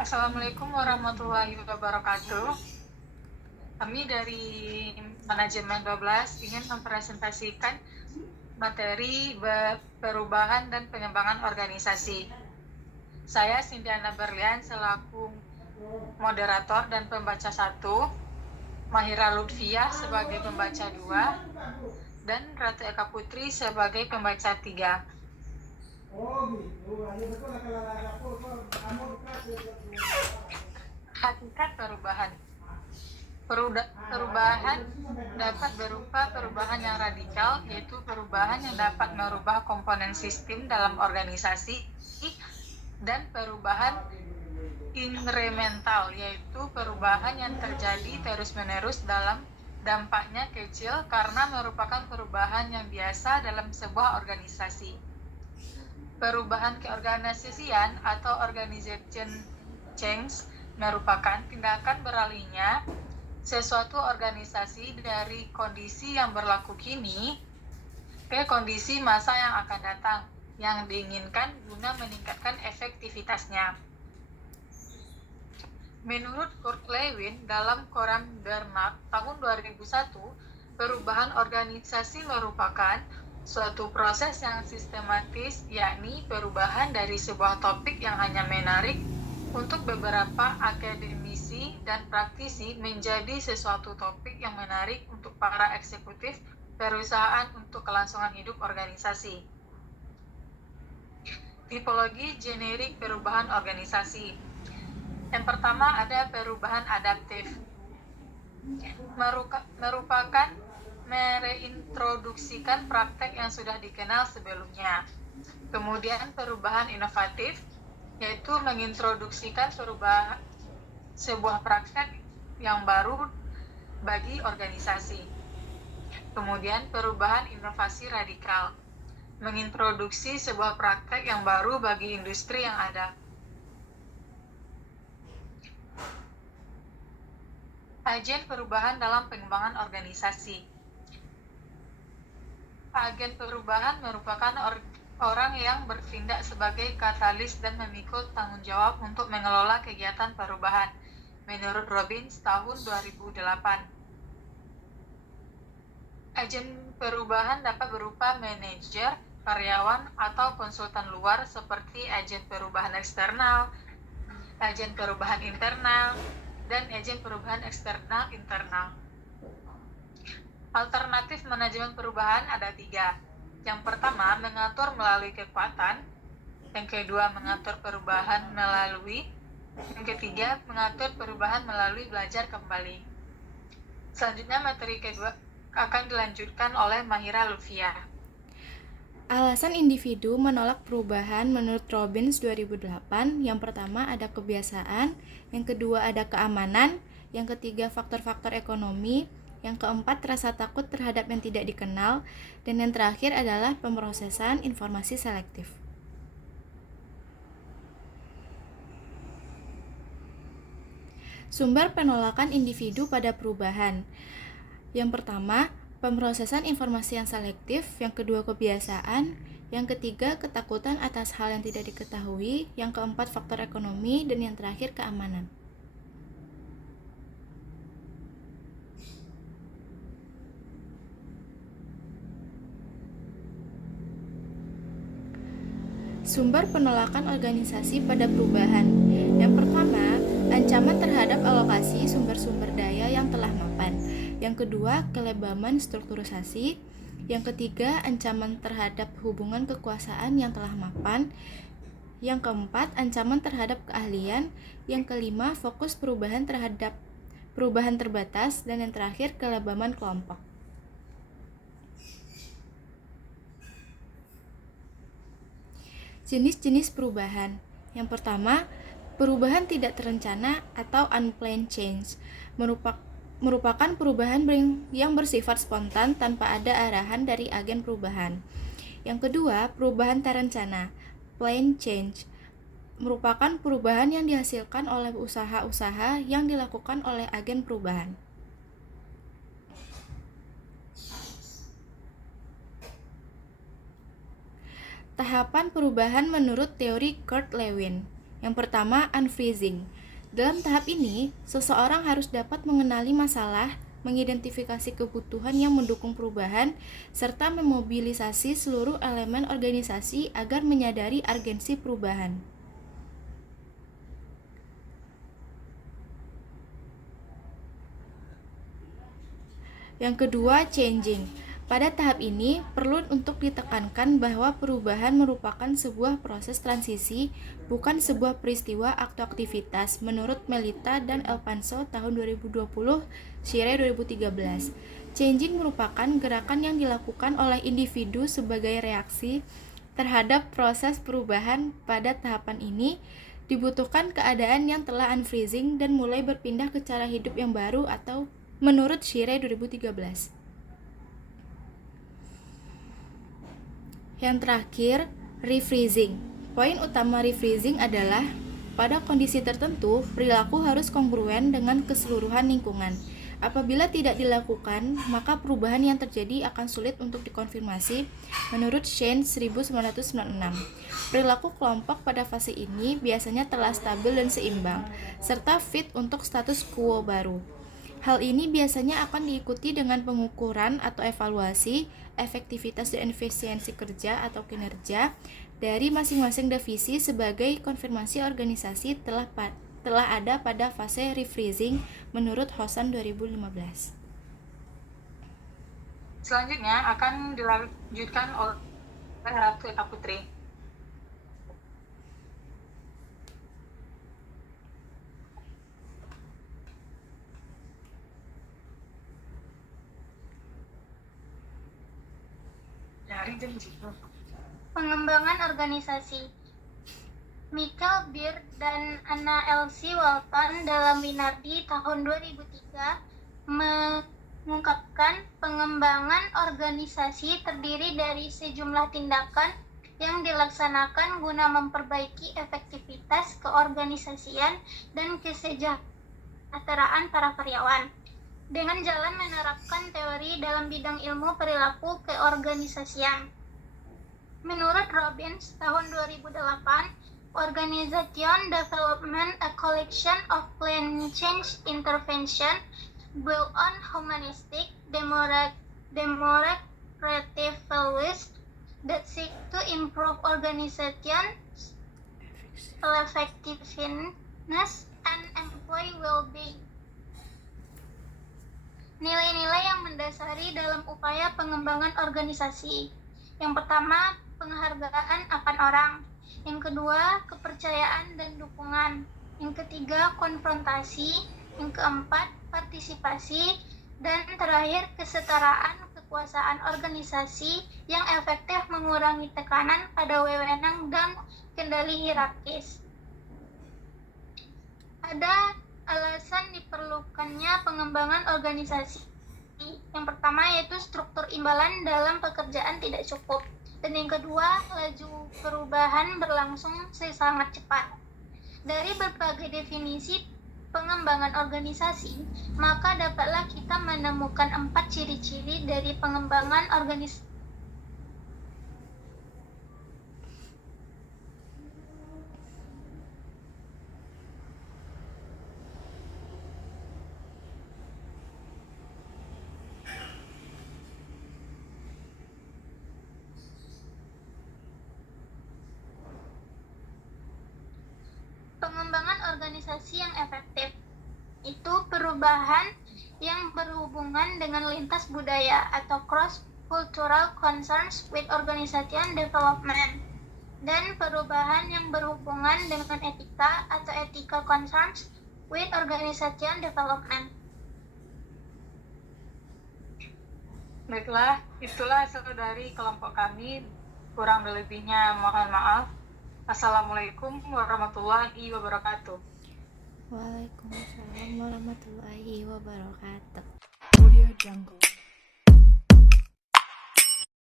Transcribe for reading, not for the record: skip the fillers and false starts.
Assalamualaikum warahmatullahi wabarakatuh. Kami dari Manajemen 12 ingin mempresentasikan materi perubahan dan pengembangan organisasi. Saya Sindiana Berlian selaku moderator dan pembaca 1, Mahira Lutfiah sebagai pembaca 2, dan Ratu Eka Putri sebagai pembaca 3. Hakikat perubahan. Perubahan dapat berupa perubahan yang radikal, yaitu perubahan yang dapat merubah komponen sistem dalam organisasi, dan perubahan inkremental, yaitu perubahan yang terjadi terus-menerus dalam dampaknya kecil karena merupakan perubahan yang biasa dalam sebuah organisasi. Perubahan keorganisasian atau organization change merupakan tindakan beralihnya sesuatu organisasi dari kondisi yang berlaku kini ke kondisi masa yang akan datang yang diinginkan guna meningkatkan efektivitasnya. Menurut Kurt Lewin dalam koran Bernard tahun 2001, perubahan organisasi merupakan suatu proses yang sistematis, yakni perubahan dari sebuah topik yang hanya menarik untuk beberapa akademisi dan praktisi menjadi sesuatu topik yang menarik untuk para eksekutif perusahaan untuk kelangsungan hidup organisasi. Tipologi generik perubahan organisasi. Yang pertama ada perubahan adaptif. Merupakan mereintroduksikan praktek yang sudah dikenal sebelumnya. Kemudian perubahan inovatif, yaitu mengintroduksikan sebuah praktek yang baru bagi organisasi. Kemudian perubahan inovasi radikal, mengintroduksi sebuah praktek yang baru bagi industri yang ada. Agen perubahan dalam pengembangan organisasi. Agen perubahan merupakan orang yang bertindak sebagai katalis dan memikul tanggung jawab untuk mengelola kegiatan perubahan, menurut Robbins tahun 2008. Agen perubahan dapat berupa manajer, karyawan, atau konsultan luar seperti agen perubahan eksternal, agen perubahan internal, dan agen perubahan eksternal internal. Alternatif manajemen perubahan ada 3. Yang pertama, mengatur melalui kekuatan. Yang kedua, mengatur perubahan melalui. Yang ketiga, mengatur perubahan melalui belajar kembali. Selanjutnya, materi kedua akan dilanjutkan oleh Mahira Lutfiah. Alasan individu menolak perubahan menurut Robbins 2008, yang pertama ada kebiasaan, yang kedua ada keamanan, yang ketiga faktor-faktor ekonomi, yang keempat rasa takut terhadap yang tidak dikenal, dan yang terakhir adalah pemrosesan informasi selektif. Sumber penolakan individu pada perubahan. Yang pertama, pemrosesan informasi yang selektif, yang kedua kebiasaan, yang ketiga ketakutan atas hal yang tidak diketahui, yang keempat faktor ekonomi, dan yang terakhir keamanan. Sumber penolakan organisasi pada perubahan. Yang pertama, ancaman terhadap alokasi sumber-sumber daya yang telah mapan. Yang kedua, kelebaman strukturisasi. Yang ketiga, ancaman terhadap hubungan kekuasaan yang telah mapan. Yang keempat, ancaman terhadap keahlian. Yang kelima, fokus perubahan terhadap perubahan terbatas. Dan yang terakhir, kelebaman kelompok. Jenis-jenis perubahan. Yang pertama, perubahan tidak terencana atau unplanned change. Merupakan perubahan yang bersifat spontan tanpa ada arahan dari agen perubahan. Yang kedua, perubahan terencana, planned change. Merupakan perubahan yang dihasilkan oleh usaha-usaha yang dilakukan oleh agen perubahan. Tahapan perubahan menurut teori Kurt Lewin. Yang pertama, unfreezing. Dalam tahap ini, seseorang harus dapat mengenali masalah, mengidentifikasi kebutuhan yang mendukung perubahan, serta memobilisasi seluruh elemen organisasi agar menyadari urgensi perubahan. Yang kedua, changing. Pada tahap ini, perlu untuk ditekankan bahwa perubahan merupakan sebuah proses transisi, bukan sebuah peristiwa atau aktivitas, menurut Melita dan Elpanso tahun 2020, Shire 2013. Changing merupakan gerakan yang dilakukan oleh individu sebagai reaksi terhadap proses perubahan. Pada tahapan ini, dibutuhkan keadaan yang telah unfreezing dan mulai berpindah ke cara hidup yang baru atau menurut Shire 2013. Yang terakhir, refreezing. Poin utama refreezing adalah pada kondisi tertentu, perilaku harus kongruen dengan keseluruhan lingkungan. Apabila tidak dilakukan, maka perubahan yang terjadi akan sulit untuk dikonfirmasi menurut Shane 1996. Perilaku kelompok pada fase ini biasanya telah stabil dan seimbang, serta fit untuk status quo baru. Hal ini biasanya akan diikuti dengan pengukuran atau evaluasi efektivitas dan efisiensi kerja atau kinerja dari masing-masing divisi sebagai konfirmasi organisasi telah ada pada fase refreezing menurut Hosan 2015. Selanjutnya akan dilanjutkan oleh Ratu Eka Putri. Pengembangan organisasi. Michael Beard dan Anna Elsie Walton dalam Winardi tahun 2003 mengungkapkan pengembangan organisasi terdiri dari sejumlah tindakan yang dilaksanakan guna memperbaiki efektivitas keorganisasian dan kesejahteraan para karyawan, dengan jalan menerapkan teori dalam bidang ilmu perilaku keorganisasian. Menurut Robbins tahun 2008, Organization Development, a collection of planned change intervention built on humanistic, democratic values that seek to improve organization effectiveness and employee well-being. Nilai-nilai yang mendasari dalam upaya pengembangan organisasi. Yang pertama, penghargaan akan orang. Yang kedua, kepercayaan dan dukungan. Yang ketiga, konfrontasi. Yang keempat, partisipasi. Dan terakhir, kesetaraan kekuasaan organisasi yang efektif mengurangi tekanan pada wewenang dan kendali hierarkis. Ada alasan diperlukannya pengembangan organisasi. Yang pertama yaitu struktur imbalan dalam pekerjaan tidak cukup. Dan yang kedua, laju perubahan berlangsung sangat cepat. Dari berbagai definisi pengembangan organisasi, maka dapatlah kita menemukan 4 ciri-ciri dari pengembangan organisasi. Pengembangan organisasi yang efektif itu perubahan yang berhubungan dengan lintas budaya atau cross-cultural concerns with organization development, dan perubahan yang berhubungan dengan etika atau ethical concerns with organization development. Baiklah, itulah hasil dari kelompok kami. Kurang lebihnya mohon maaf. Assalamualaikum warahmatullahi wabarakatuh. Waalaikumsalam warahmatullahi wabarakatuh. Audio Jungle.